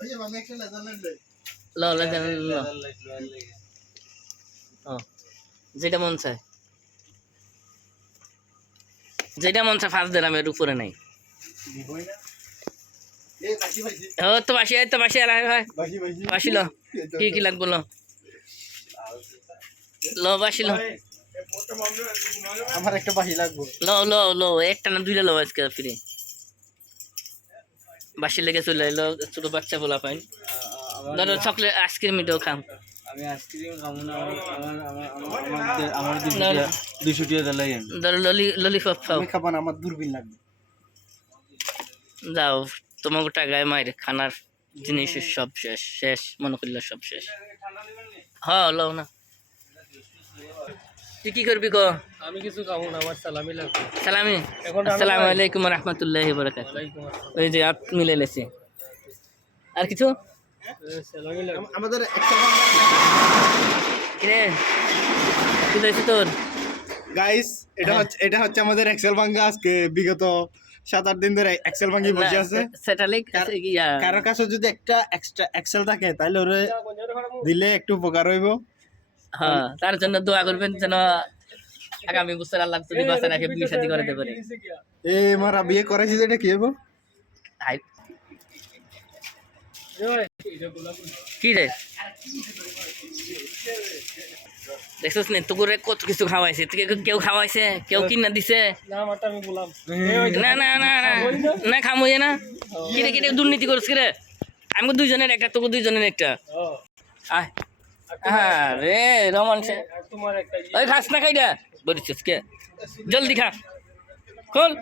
ল ল ল ও যেটা মন চায় ফার্স্ট দিলাম এর উপরে নাই ও তো বাসি আর হয় বাসি ল কি লাগবো ল বাসি ল আমার একটা বাসি লাগবো ল একটা না দুইটা লো আজকে ফ্রি বাসি লেগে চলে এলো ছোট বাচ্চা বলা পাই ধরো চকলেট আইসক্রিম এটাও খাম আমি আইসক্রিম খাবো না আমার 200 টাকা দিলাই ধরো ললিপপ খাও আমি খাবো না আমার দূরবীন লাগবে যাও তোমাকে টাকায় মায়ের খানার জিনিস সব শেষ মনে করলে সব শেষ হ্যাঁ লও না তুই কি করবি কো আমি কিছু খাবো না আমার সালামি লাগবে সালামি আসসালামু আলাইকুম ওয়া রাহমাতুল্লাহি ওয়া বারাকাতুহু ওই যে হাত মিলে লেছি আর কিছু সালামি লাগবে আমাদের কিরে কি হইছে তোর গাইস এটা হচ্ছে আমাদের এক্সেল ভাঙ্গা আজকে বিগত 7-8 দিন ধরে এক্সেল ভাঙ্গি বসে আছে স্যাটেলাইট কারো কাছে যদি একটা এক্সট্রা এক্সেল থাকে তাহলে ওরে দিলে একটু উপকার হইব হ্যাঁ তার জন্য দোয়া করবেন যেন আগামী বছর আল্লাহ যদি বাঁচা রাখে বিয়ে শাদী করতে পারে এই মারা বিয়ে করাইছি যেটা কি হইব কি রে দেখছিস না তোকে কত কিছু খাওয়াইছে কেউ খাওয়াইছে কেউ কিনা দিছে না না না না না খামোই না কিরে কিরে দুর্নীতি করছিস রে আমি দুইজনের একটা তোকে দুইজনের একটা আয় হ্যাঁ রে রমান ওই খাস না খাইটা বলিস কে জলদি খা খোল